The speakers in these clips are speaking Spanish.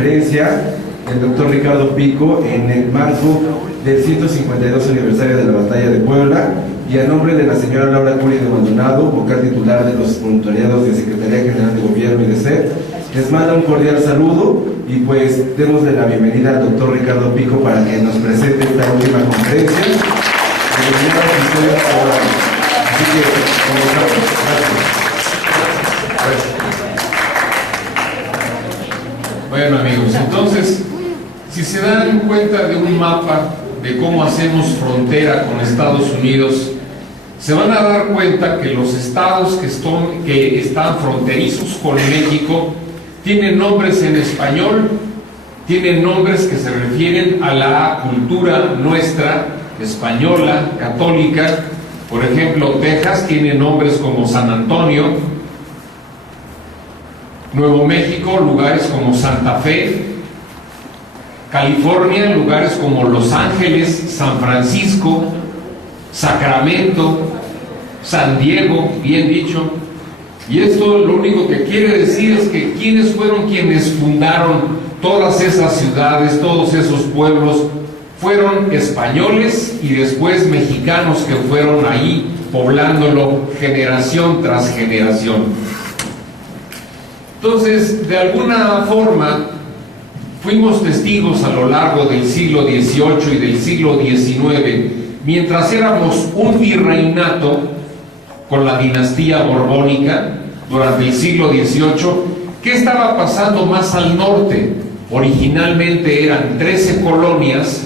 Conferencia del doctor Ricardo Pico en el marco del 152 aniversario de la Batalla de Puebla, y a nombre de la señora Laura Curi de Maldonado, vocal titular de los voluntariados de Secretaría General de Gobierno y de SED, les manda un cordial saludo y pues démosle la bienvenida al doctor Ricardo Pico para que nos presente esta última conferencia. Así que comenzamos. Gracias. Bueno, amigos, entonces, si se dan cuenta de un mapa de cómo hacemos frontera con Estados Unidos, se van a dar cuenta que los estados que están fronterizos con México tienen nombres en español, tienen nombres que se refieren a la cultura nuestra, española, católica. Por ejemplo, Texas tiene nombres como San Antonio, Nuevo México, lugares como Santa Fe; California, lugares como Los Ángeles, San Francisco, Sacramento, San Diego, bien dicho. Y esto lo único que quiere decir es que ¿quiénes fueron quienes fundaron todas esas ciudades, todos esos pueblos? Fueron españoles y después mexicanos que fueron ahí poblándolo generación tras generación. Entonces, de alguna forma, fuimos testigos a lo largo del siglo XVIII y del siglo XIX, mientras éramos un virreinato con la dinastía borbónica durante el siglo XVIII, ¿qué estaba pasando más al norte? Originalmente eran 13 colonias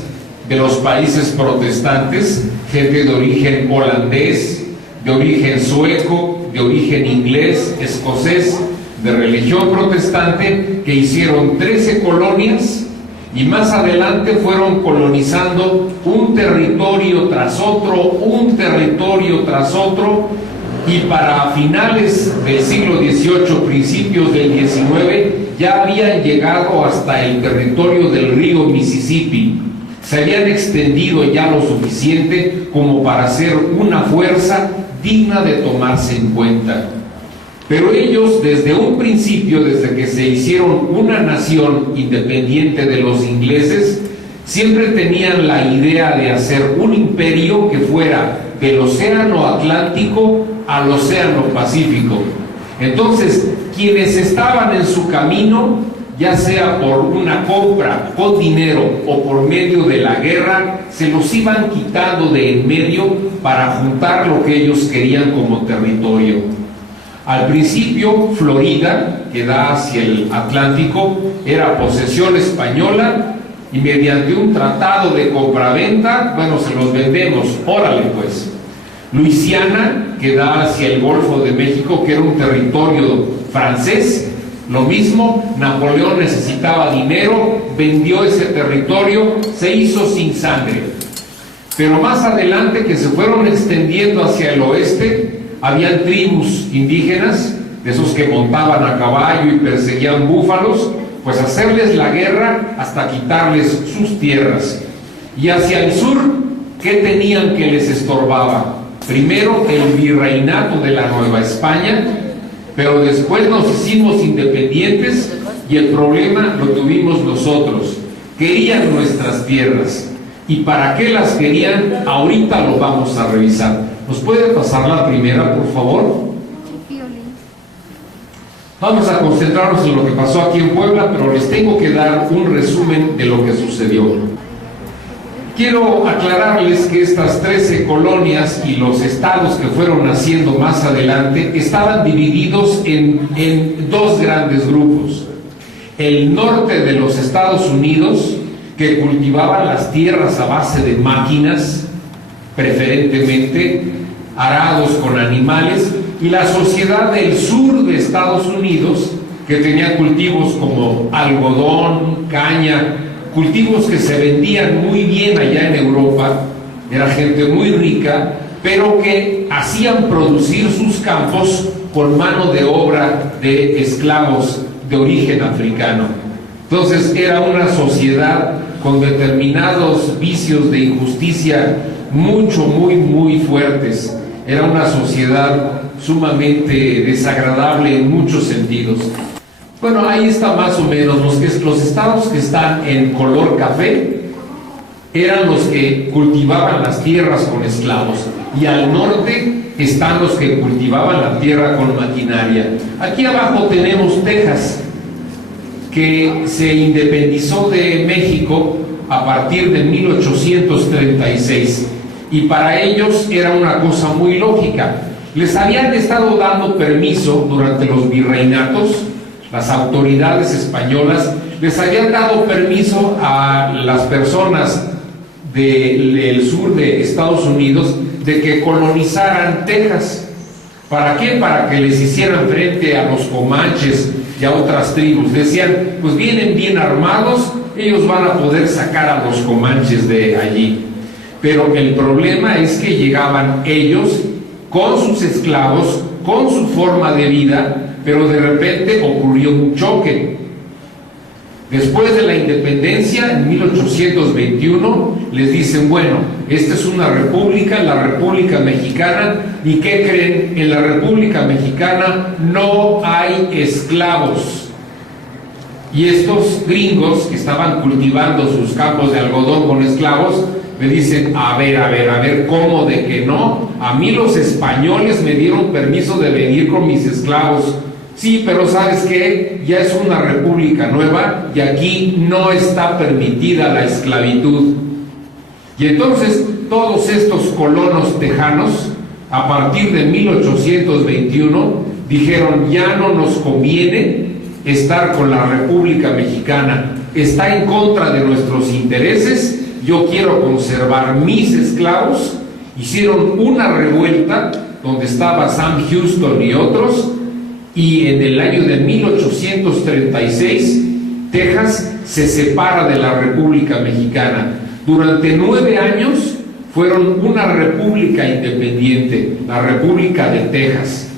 de los países protestantes, gente de origen holandés, de origen sueco, de origen inglés, escocés, de religión protestante, que hicieron 13 colonias y más adelante fueron colonizando un territorio tras otro, y para finales del siglo XVIII, principios del XIX, ya habían llegado hasta el territorio del río Mississippi. Se habían extendido ya lo suficiente como para ser una fuerza digna de tomarse en cuenta. Pero ellos, desde un principio, desde que se hicieron una nación independiente de los ingleses, siempre tenían la idea de hacer un imperio que fuera del océano Atlántico al océano Pacífico. Entonces, quienes estaban en su camino, ya sea por una compra con dinero o por medio de la guerra, se los iban quitando de en medio para juntar lo que ellos querían como territorio. Al principio, Florida, que da hacia el Atlántico, era posesión española, y mediante un tratado de compraventa, bueno, se los vendemos, órale pues. Luisiana, que da hacia el Golfo de México, que era un territorio francés, lo mismo. Napoleón necesitaba dinero, vendió ese territorio, se hizo sin sangre. Pero más adelante, que se fueron extendiendo hacia el oeste, habían tribus indígenas, de esos que montaban a caballo y perseguían búfalos, pues hacerles la guerra hasta quitarles sus tierras. Y hacia el sur, ¿qué tenían que les estorbaba? Primero, el virreinato de la Nueva España, pero después nos hicimos independientes y el problema lo tuvimos nosotros. Querían nuestras tierras. ¿Y para qué las querían? Ahorita lo vamos a revisar. ¿Nos puede pasar la primera, por favor? Vamos a concentrarnos en lo que pasó aquí en Puebla, pero les tengo que dar un resumen de lo que sucedió. Quiero aclararles que estas 13 colonias y los estados que fueron naciendo más adelante estaban divididos en dos grandes grupos. El norte de los Estados Unidos, que cultivaban las tierras a base de máquinas, preferentemente arados con animales, y la sociedad del sur de Estados Unidos, que tenía cultivos como algodón, caña, cultivos que se vendían muy bien allá en Europa. Era gente muy rica, pero que hacían producir sus campos con mano de obra de esclavos de origen africano. Entonces era una sociedad con determinados vicios de injusticia muy fuertes. Era una sociedad sumamente desagradable en muchos sentidos. Bueno, ahí está más o menos. Los estados que están en color café eran los que cultivaban las tierras con esclavos, y al norte están los que cultivaban la tierra con maquinaria. Aquí abajo tenemos Texas, que se independizó de México a partir de 1836, y para ellos era una cosa muy lógica. Les habían estado dando permiso durante los virreinatos, las autoridades españolas les habían dado permiso a las personas del sur de Estados Unidos de que colonizaran Texas. ¿Para qué? Para que les hicieran frente a los comanches y a otras tribus. Decían, pues vienen bien armados, ellos van a poder sacar a los comanches de allí. Pero el problema es que llegaban ellos con sus esclavos, con su forma de vida, pero de repente ocurrió un choque. Después de la independencia, en 1821, les dicen, bueno, esta es una república, la República Mexicana, ¿y qué creen? En la República Mexicana no hay esclavos. Y estos gringos que estaban cultivando sus campos de algodón con esclavos, me dicen, a ver, ¿cómo de que no? A mí los españoles me dieron permiso de venir con mis esclavos. Sí, pero ¿sabes qué? Ya es una república nueva y aquí no está permitida la esclavitud. Y entonces todos estos colonos tejanos, a partir de 1821, dijeron, ya no nos conviene estar con la República Mexicana, está en contra de nuestros intereses, yo quiero conservar mis esclavos. Hicieron una revuelta donde estaba Sam Houston y otros, y en el año de 1836 Texas se separa de la República Mexicana. Durante 9 años fueron una república independiente, la República de Texas.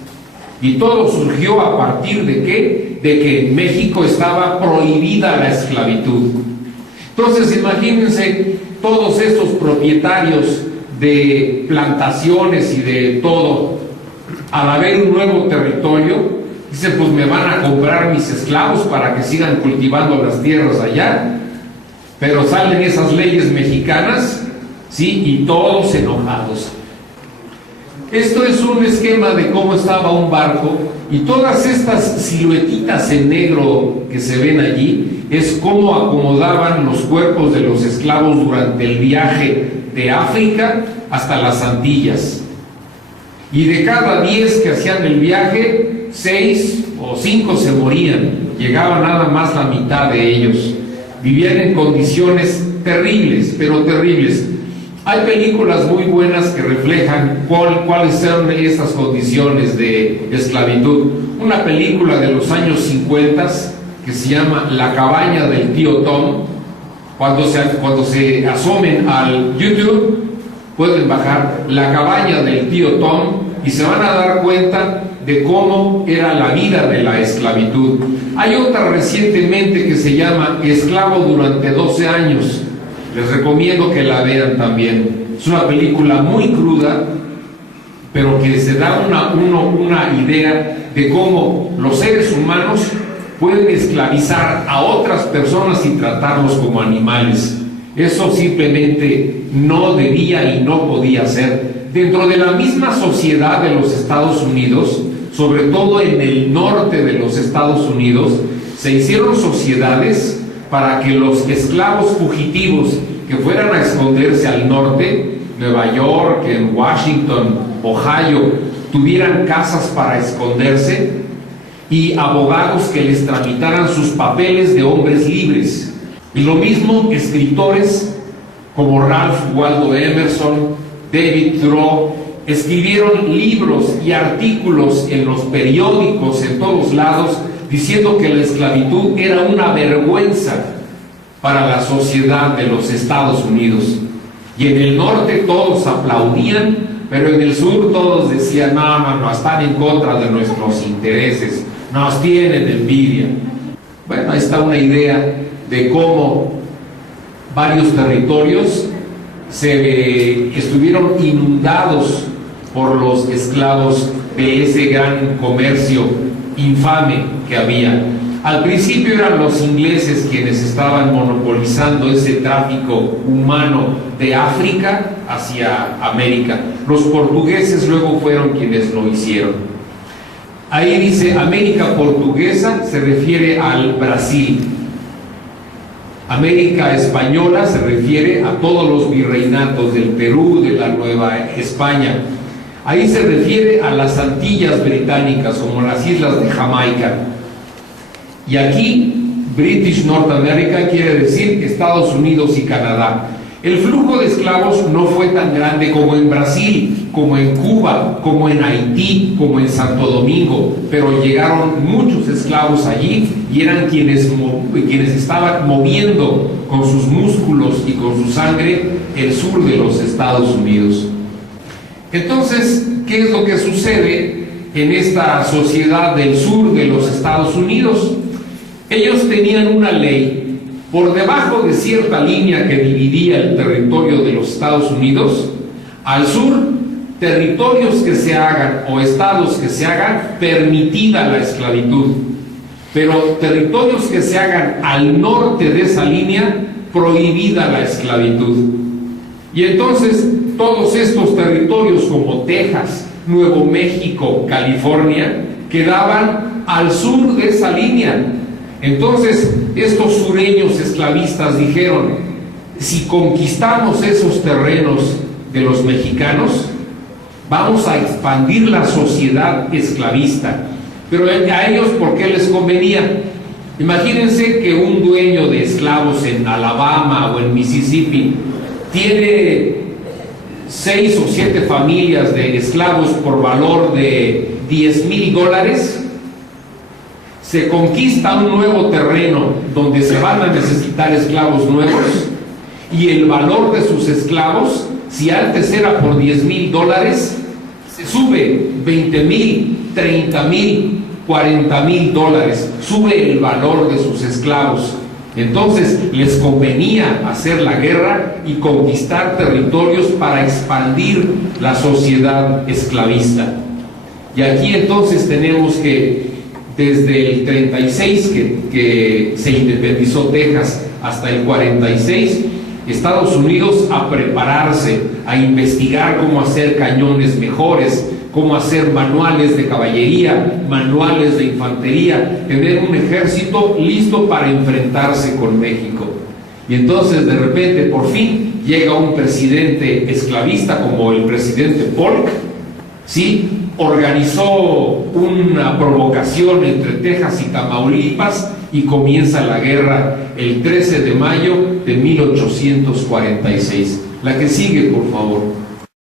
Y todo surgió a partir de ¿qué? De que en México estaba prohibida la esclavitud. Entonces imagínense todos estos propietarios de plantaciones y de todo, al haber un nuevo territorio, dicen, pues me van a comprar mis esclavos para que sigan cultivando las tierras allá. Pero salen esas leyes mexicanas, ¿sí? Y todos enojados. Esto es un esquema de cómo estaba un barco, y todas estas siluetitas en negro que se ven allí es cómo acomodaban los cuerpos de los esclavos durante el viaje de África hasta las Antillas. Y de cada 10 que hacían el viaje, 6 o 5 se morían, llegaba nada más la mitad de ellos. Vivían en condiciones terribles, pero terribles. Hay películas muy buenas que reflejan cuáles son estas condiciones de esclavitud. Una película de los años 50 que se llama La cabaña del tío Tom. Cuando se asomen al YouTube, pueden bajar La cabaña del tío Tom y se van a dar cuenta de cómo era la vida de la esclavitud. Hay otra recientemente que se llama Esclavo durante 12 años. Les recomiendo que la vean también. Es una película muy cruda, pero que se da una idea de cómo los seres humanos pueden esclavizar a otras personas y tratarlos como animales. Eso simplemente no debía y no podía ser. Dentro de la misma sociedad de los Estados Unidos, sobre todo en el norte de los Estados Unidos, se hicieron sociedades para que los esclavos fugitivos que fueran a esconderse al norte, Nueva York, en Washington, Ohio, tuvieran casas para esconderse y abogados que les tramitaran sus papeles de hombres libres. Y lo mismo escritores como Ralph Waldo Emerson, David Thoreau, escribieron libros y artículos en los periódicos, en todos lados, diciendo que la esclavitud era una vergüenza para la sociedad de los Estados Unidos. Y en el norte todos aplaudían, pero en el sur todos decían, no, están en contra de nuestros intereses, nos tienen envidia. Bueno, ahí está una idea de cómo varios territorios estuvieron inundados por los esclavos de ese gran comercio infame que había. Al principio eran los ingleses quienes estaban monopolizando ese tráfico humano de África hacia América. Los portugueses luego fueron quienes lo hicieron. Ahí dice América Portuguesa, se refiere al Brasil. América Española se refiere a todos los virreinatos del Perú, de la Nueva España. Ahí se refiere a las Antillas británicas, como las islas de Jamaica. Y aquí, British North America quiere decir Estados Unidos y Canadá. El flujo de esclavos no fue tan grande como en Brasil, como en Cuba, como en Haití, como en Santo Domingo, pero llegaron muchos esclavos allí y eran quienes estaban moviendo con sus músculos y con su sangre el sur de los Estados Unidos. Entonces, ¿qué es lo que sucede en esta sociedad del sur de los Estados Unidos? Ellos tenían una ley. Por debajo de cierta línea que dividía el territorio de los Estados Unidos, al sur, territorios que se hagan o estados que se hagan, permitida la esclavitud. Pero territorios que se hagan al norte de esa línea, prohibida la esclavitud. Y entonces, todos estos territorios como Texas, Nuevo México, California, quedaban al sur de esa línea. Entonces, estos sureños esclavistas dijeron, si conquistamos esos terrenos de los mexicanos, vamos a expandir la sociedad esclavista. Pero a ellos, ¿por qué les convenía? Imagínense que un dueño de esclavos en Alabama o en Mississippi tiene 6 o 7 familias de esclavos por valor de $10,000. Se conquista un nuevo terreno donde se van a necesitar esclavos nuevos y el valor de sus esclavos, si antes era por $10,000, se sube $20,000, $30,000, $40,000, sube el valor de sus esclavos. Entonces les convenía hacer la guerra y conquistar territorios para expandir la sociedad esclavista. Y aquí entonces tenemos que desde el 36 que se independizó Texas hasta el 46, Estados Unidos a prepararse, a investigar cómo hacer cañones mejores, cómo hacer manuales de caballería, manuales de infantería, tener un ejército listo para enfrentarse con México. Y entonces de repente, por fin, llega un presidente esclavista como el presidente Polk, ¿sí? Organizó una provocación entre Texas y Tamaulipas y comienza la guerra el 13 de mayo de 1846. La que sigue, por favor.